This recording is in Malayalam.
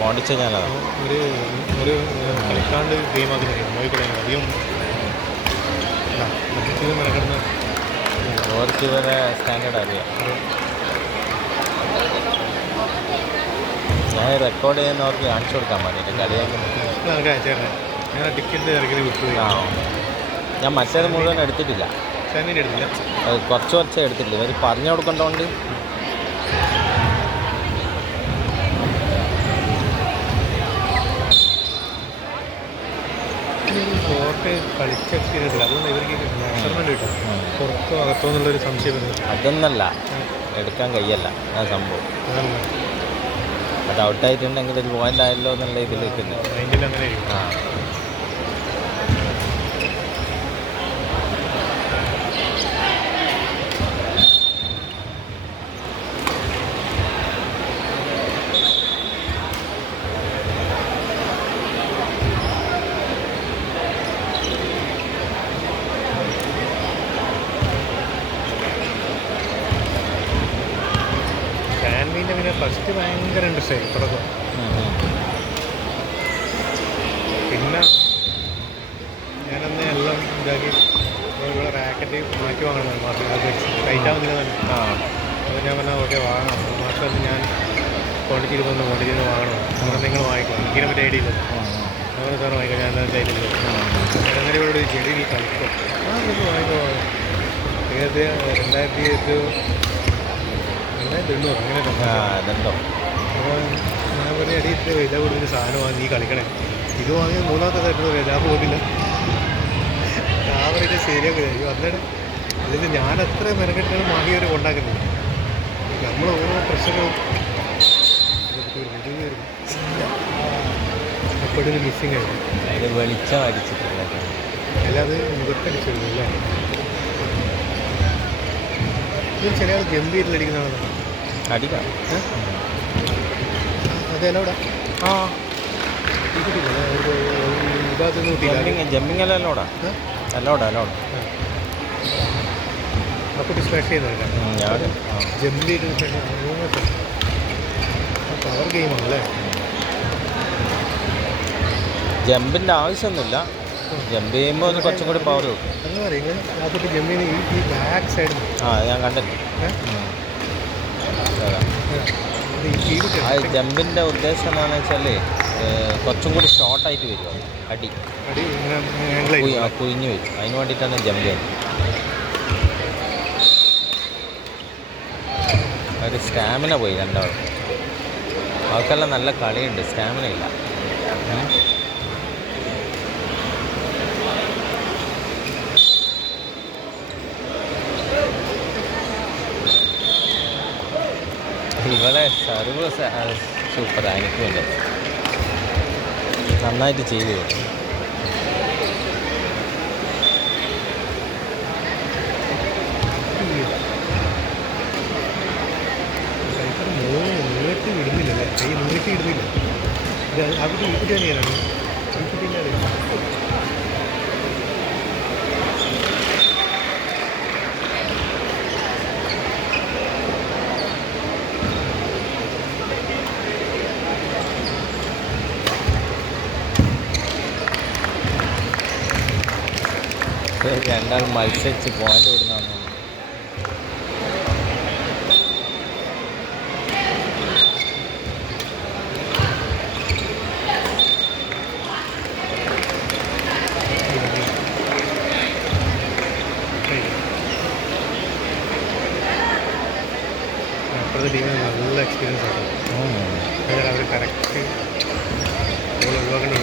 പോണ്ടിച്ച് കഴിഞ്ഞാൽ ഒരു ഒരു കളിക്കാണ്ട് ഗെയിമാക്കുന്നത് നോക്കിക്കൂടെ അധികം ഇത് നടക്കുന്ന ഓർക്ക് ഇവരെ സ്റ്റാൻഡേർഡ് അറിയാം. ഞാൻ റെക്കോർഡ് ചെയ്യുന്നവർക്ക് കാണിച്ചു കൊടുക്കാൻ പറഞ്ഞിട്ട് കളിയാക്കി അയച്ചേരണേ. ഞാൻ ടിക്കറ്റ് ഇറക്കി വിട്ടു. ആ ഞാൻ മറ്റേത് മുഴുവൻ എടുത്തിട്ടില്ല. എടുത്തില്ല, അത് കുറച്ചേ എടുത്തില്ല. ഇവർ പറഞ്ഞു കൊടുക്കേണ്ടതുകൊണ്ട് ഫോർട്ട് കളിച്ച എക്സ്പീരിയൻസ് ഇല്ല. അതുകൊണ്ട് ഇവർക്ക് മെഷർമെൻറ്റ് കിട്ടും പുറത്തോ അകത്തോ എന്നുള്ളൊരു സംശയം. അതൊന്നല്ല, എടുക്കാൻ കഴിയല്ല ആ സംഭവം. അത് ഔട്ടായിട്ടുണ്ടെങ്കിൽ ഒരു പോയിന്റ് ആയല്ലോ എന്നുള്ള ഇതിൽ നിൽക്കുന്നത്. മൈൻഡിൽ അങ്ങനെ ആയിരിക്കും. ആ പിന്നെ ഫസ്റ്റ് ഭയങ്കര ഇൻട്രസ്റ്റ് ആയി തുടക്കം. പിന്നെ ഞാനന്ന് എല്ലാം ഇതാക്കി ഇവിടെ റാക്കറ്റ് മാറ്റി വാങ്ങണം. മാസം ടൈറ്റ് ആവുന്നില്ല തന്നെ. അപ്പോൾ ഞാൻ പറഞ്ഞാൽ ഓക്കെ വാങ്ങണം. മാസം ഞാൻ പോണ്ടിച്ചേരി വാങ്ങണം. അങ്ങനെ നിങ്ങൾ വാങ്ങിക്കണം. എനിക്കിനെ പറ്റി ഐഡിയ ഇല്ല. അങ്ങനെ സാറ് വാങ്ങിക്കാം. ഞാൻ എന്താ ചെയ്തില്ല. അങ്ങനെ ഇവിടെ ചെടി കളിക്കും. വാങ്ങിക്കോ. ഏത് 2008 അങ്ങനെ അതുണ്ടോ. അപ്പോൾ ഞാൻ പറഞ്ഞ അടി ഇത്ര വില കൊടുത്തൊരു സാധനം വാങ്ങി കളിക്കണേ. ഇത് വാങ്ങിയ മൂന്നാമത്തെ തരുന്നത് ഞാൻ പോകില്ല. ഞാൻ പറഞ്ഞിട്ട് ശരിയാക്കി വന്നിട്ട് അതിൽ ഞാൻ എത്ര മെനക്കെട്ടാണ് വാങ്ങിയവർ കൊണ്ടാക്കുന്നത്. നമ്മൾ ഓരോ പ്രശ്നങ്ങളും അപ്പോഴൊരു മിസ്സിങ് ആയിരുന്നു. അതിന് വെളിച്ചം അടിച്ചിട്ടില്ല. അല്ലാതെ മുഖത്തടിച്ചിരുന്നു അല്ലേ. ഇത് ചില ആൾ ഗംഭീരിലടിക്കുന്നതാണെന്ന് അടിക്കാം. അതെല്ലോടാ ഇതൊന്നും ജമ്പിങ് അല്ല അല്ലോടാ. അപ്പോൾ സ്മാഷ് ചെയ്യുന്നില്ല. ജമ്പ് ചെയ്ത് പവർ ഗെയിമാണല്ലേ. ജമ്പിൻ്റെ ആവശ്യമൊന്നുമില്ല. ജമ്പ് ചെയ്യുമ്പോൾ ഒന്ന് കുറച്ചും കൂടി പവർ കിട്ടും. അങ്ങനെ പറയും. അതിപ്പോൾ ജമ്പ് ചെയ്യുന്ന ഈ ബാക്ക് സൈഡിൽ ഞാൻ കണ്ടില്ല. ആ ജമ്പിൻ്റെ ഉദ്ദേശം എന്താണെന്ന് വെച്ചാൽ കുറച്ചും കൂടി ഷോർട്ടായിട്ട് വരും. അടി കുഴിഞ്ഞ് വരും. അതിന് വേണ്ടിയിട്ടാണ് ജമ്പ് ചെയ്യുന്നത്. ഒരു സ്റ്റാമിന പോയി രണ്ടാളും. അവർക്കെല്ലാം നല്ല കളിയുണ്ട്, സ്റ്റാമിന ഇല്ല. ഇവളെ സർവ് സൂപ്പറാണ്. എനിക്ക് വേണ്ടി നന്നായിട്ട് ചെയ്തു. നീട്ടി വിടുന്നില്ലല്ലേ. കൈ നീട്ടി ഇടുന്നില്ല. ആ കുട്ടി ഈ കുട്ടി തന്നെയാണ്. ഈ കുട്ടീൻ്റെ രണ്ടാൾ മത്സരിച്ച് പോയിന്റ് വിടുന്നതാണ്. അപ്പുറത്തെ ടീമിന് നല്ല എക്സ്പീരിയൻസ് ആണ്. അവർ കറക്റ്റ് ബോൾ ഒഴിവാക്കേണ്ട